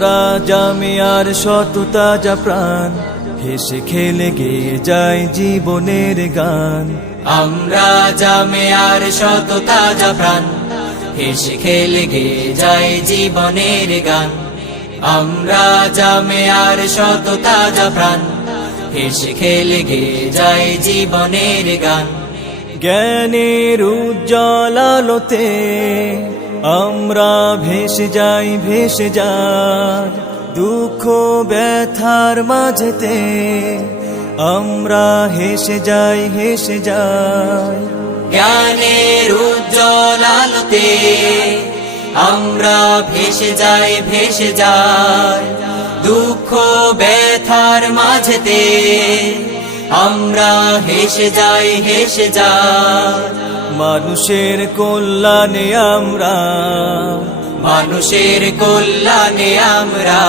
আমরা জামিয়ার শত তাজা প্রাণ, হেসে খেলে গেয়ে যায় জীবনের গান। আমরা জামিয়ার শত তাজা প্রাণ, হেসে খেলে গেয়ে যায় জীবনের গান। আমরা জামিয়ার শত তাজা প্রাণ, হেসে খেলে গেয়ে যায় জীবনের গান। জ্ঞানের উজ্জ্বল আলোতে আমরা ভেসে যাই, ভেসে যাই দুঃখ ব্যথার মাঝেতে আমরা হেসে যাই, হেসে যাই। জ্ঞানের উজ্জ্বল আলোতে আমরা ভেসে যাই, ভেসে যাই দুঃখ ব্যথার মাঝেতে আমরা হেসে যাই, হেসে যাই। মানুষের কল্যাণে আমরা, মানুষের কল্যাণে আমরা